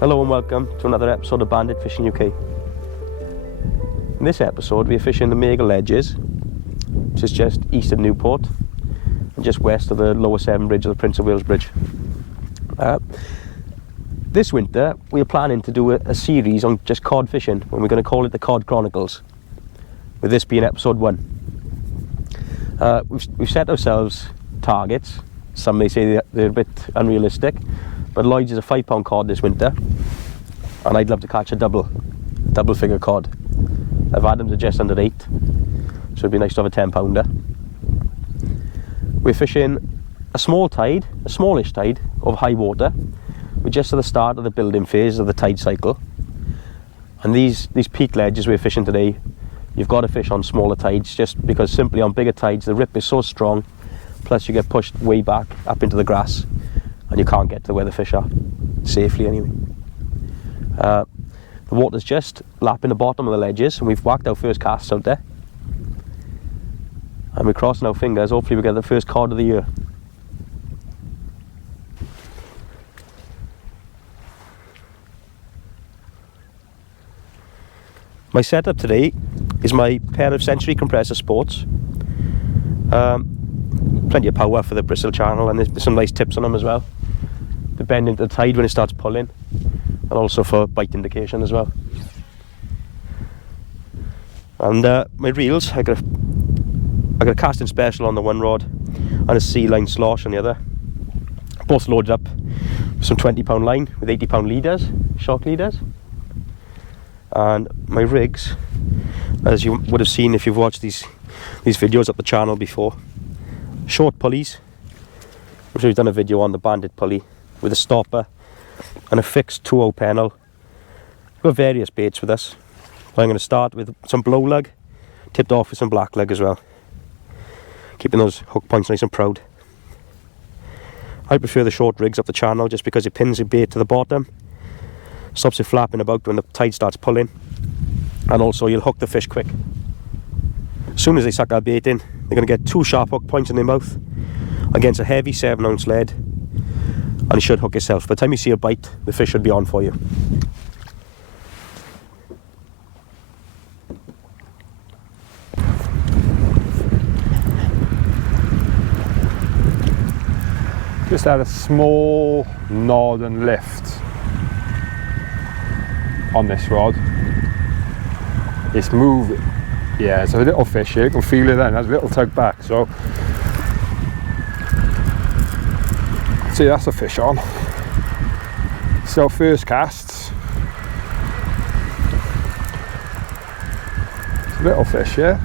Hello and welcome to another episode of Bandit Fishing UK. In this episode we are fishing the Magor ledges, which is just east of Newport and just west of the lower Severn Bridge of the Prince of Wales Bridge. This winter we are planning to do a series on just cod fishing, and we're going to call it the Cod Chronicles, with this being episode 1. We've set ourselves targets. Some may say they're a bit unrealistic, but Lloyd's is a £5 cod this winter, and I'd love to catch a double figure cod. I've had them to just under 8, so it'd be nice to have a 10-pounder. We're fishing a small tide, a smallish tide of high water. We're just at the start of the building phase of the tide cycle, and these peak ledges we're fishing today, you've got to fish on smaller tides, just because simply on bigger tides the rip is so strong, plus you get pushed way back up into the grass and you can't get to where the fish are, safely anyway. The water's just lapping the bottom of the ledges, and we've whacked our first casts out there. And we're crossing our fingers, hopefully we get the first cod of the year. My setup today is my pair of Century compressor sports. Plenty of power for the Bristol Channel, and there's some nice tips on them as well. To bend into the tide when it starts pulling, and also for bite indication as well. And my reels, I got a casting special on the one rod and a sea line slosh on the other. Both loaded up with some 20-pound line with 80-pound leaders, shock leaders. And my rigs, as you would have seen if you've watched these videos up the channel before, short pulleys, which we've done a video on, the Bandit pulley with a stopper and a fixed 2-0 pennel. We've got various baits with us. I'm going to start with some blow lug, tipped off with some black lug as well, keeping those hook points nice and proud. I prefer the short rigs up the channel just because it pins the bait to the bottom, stops it flapping about when the tide starts pulling, and also you'll hook the fish quick. As soon as they suck that bait in, they're going to get 2 sharp hook points in their mouth against a heavy 7-ounce lead, and you should hook yourself. By the time you see a bite, the fish should be on for you. Just had a small nod and lift on this rod. It's moving. Yeah, it's a little fish here, you can feel it then, has a little tug back, so see, that's a fish on. So first casts. It's a little fish, yeah?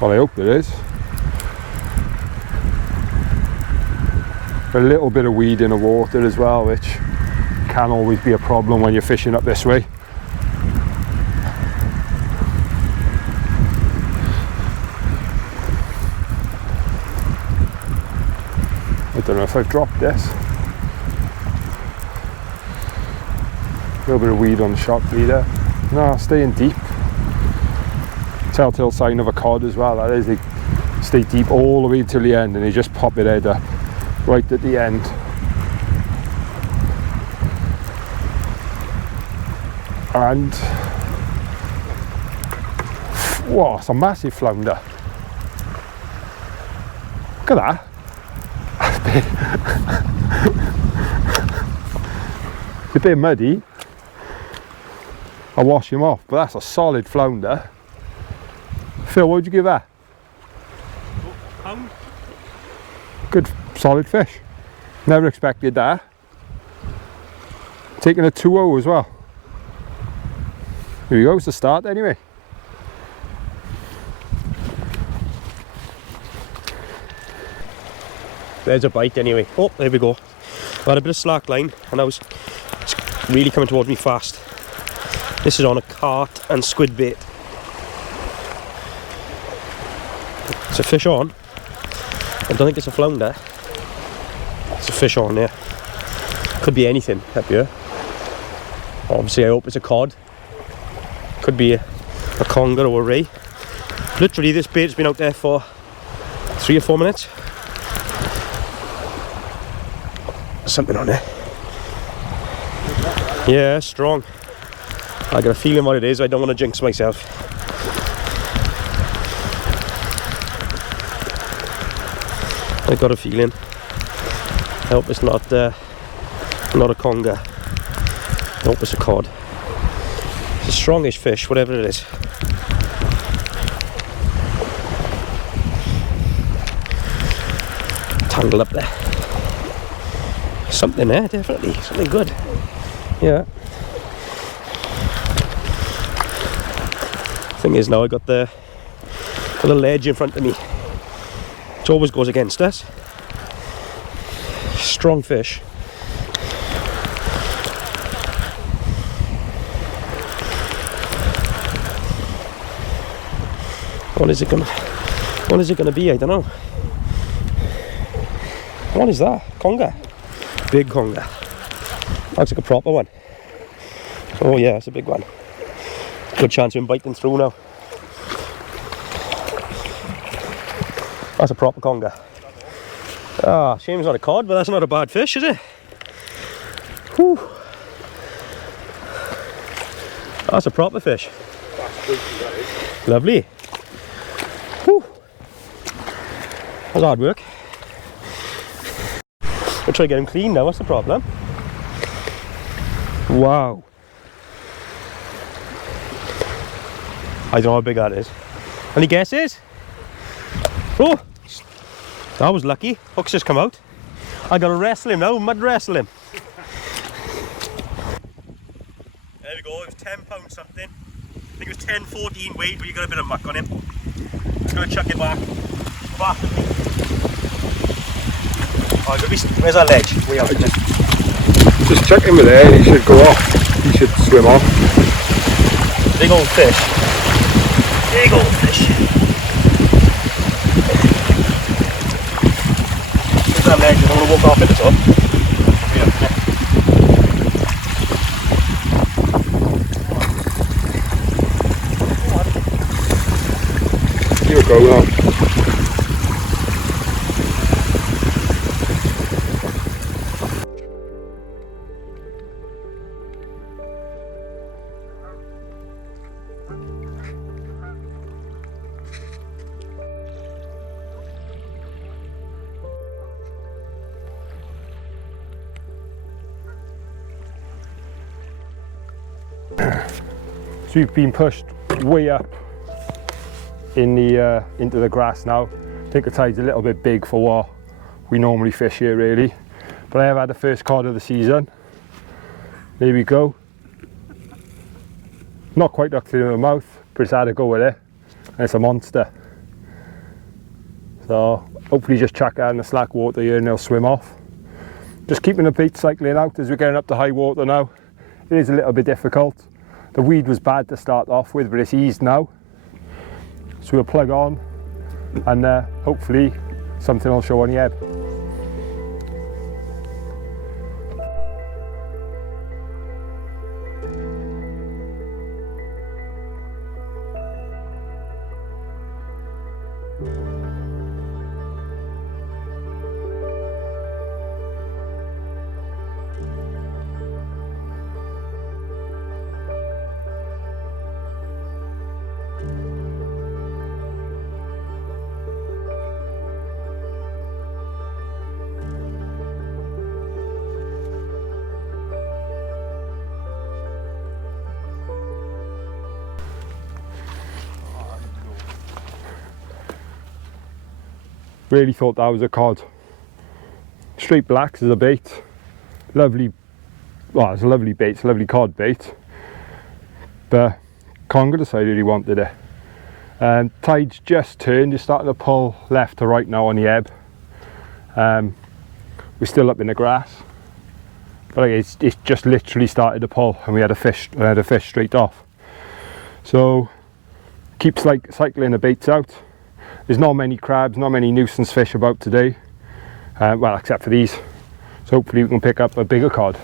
Well, I hope it is. A little bit of weed in the water as well, which can always be a problem when you're fishing up this way. I don't know if I've dropped this. A little bit of weed on the shock leader. No, staying deep. Telltale sign of a cod as well, that is. They stay deep all the way till the end and they just pop it head up right at the end. And whoa, it's a massive flounder. Look at that. It's a bit muddy. I'll wash him off, but that's a solid flounder. Phil, what would you give that? £1. Good solid fish. Never expected that. Taking a 2-0 as well. Here we go, it's the start anyway. There's a bite anyway. Oh, there we go. I had a bit of slack line and it's really coming towards me fast. This is on a carp and squid bait. It's a fish on. I don't think it's a flounder. It's a fish on there. Could be anything up here. Obviously I hope it's a cod. Could be a conger or a ray. Literally this bait's been out there for 3 or 4 minutes. Something on there. Yeah, strong. I got a feeling what it is. I don't want to jinx myself. I got a feeling. I hope it's not a conger. I hope it's a cod. It's a strongish fish, whatever it is. Tangled up there. Something there, definitely. Something good. Yeah. Thing is now I got the ledge in front of me. It always goes against us. Strong fish. What is it gonna be? I don't know. What is that? Conger? Big conger. Looks like a proper one. Oh yeah, it's a big one. Good chance of him biting through now. That's a proper conger. Ah, shame it's not a cod, but that's not a bad fish, is it? Whew. That's a proper fish. Lovely. Whew. That's hard work. We'll try to get him clean now, what's the problem? Wow. I don't know how big that is. Any guesses? Oh! That was lucky. Hook's just come out. I gotta wrestle him now, mud wrestle him. There we go, it was 10 pounds something. I think it was 10, 14 weight, but you got a bit of muck on him. Just gonna chuck it back. Back. Oh, where's our ledge? Way out. Just chuck him in there and he should go off. He should swim off. Big old fish. Big old fish. There's that ledge, I don't want to walk off it at all. You go now. So we've been pushed way up in the into the grass now. I think the tide's a little bit big for what we normally fish here really. But I have had the first cod of the season. There we go. Not quite ducked in the mouth, but it's had a go with it. And it's a monster. So hopefully just chuck it out in the slack water here and they'll swim off. Just keeping the bait cycling out as we're getting up to high water now. It is a little bit difficult. The weed was bad to start off with, but it's eased now. So we'll plug on and hopefully something will show on the ebb. Really thought that was a cod. Straight blacks as a bait. Lovely, well, it's a lovely bait, it's a lovely cod bait. But conger decided he wanted it. Tide's just turned, it's starting to pull left to right now on the ebb. We're still up in the grass. But it's just literally started to pull and we had a fish straight off. So keep cycling the baits out. There's not many crabs, not many nuisance fish about today, well, except for these. So hopefully we can pick up a bigger cod.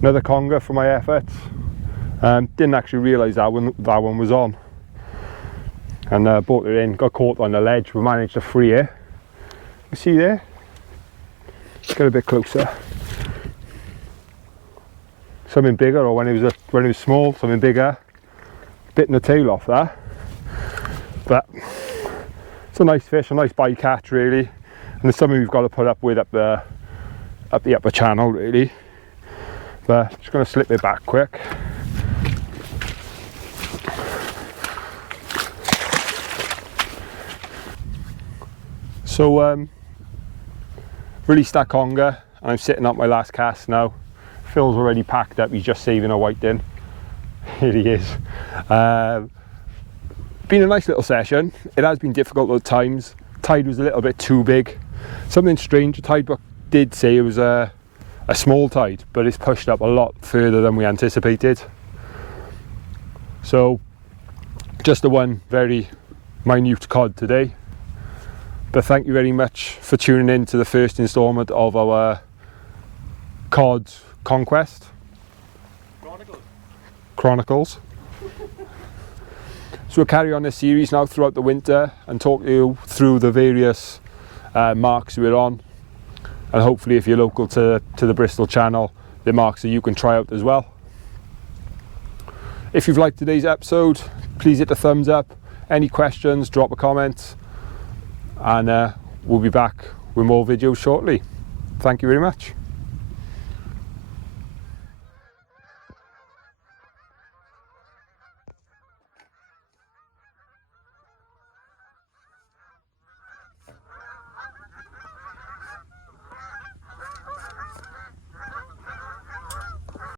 Another conger for my efforts. Didn't actually realise that one was on, and brought it in, got caught on the ledge. We managed to free it. You see there? Let's get a bit closer. Something bigger, or when it was small, something bigger. Bitten the tail off that, but it's a nice fish, a nice bycatch really, and it's something we've got to put up with up the upper channel really. But just going to slip it back quick. So released that conger, and I'm sitting up my last cast now. Phil's already packed up, he's just saving a whiting. Here he is. Been a nice little session. It has been difficult at times. Tide was a little bit too big. Something strange, the tide book did say it was a small tide, but it's pushed up a lot further than we anticipated. So just the one very minute cod today. But thank you very much for tuning in to the first instalment of our Cod Conquest Chronicles. So we'll carry on this series now throughout the winter and talk to you through the various marks we're on, and hopefully if you're local to the Bristol Channel, the marks that you can try out as well. If you've liked today's episode, please hit the thumbs up. Any questions, drop a comment, and we'll be back with more videos shortly. Thank you very much.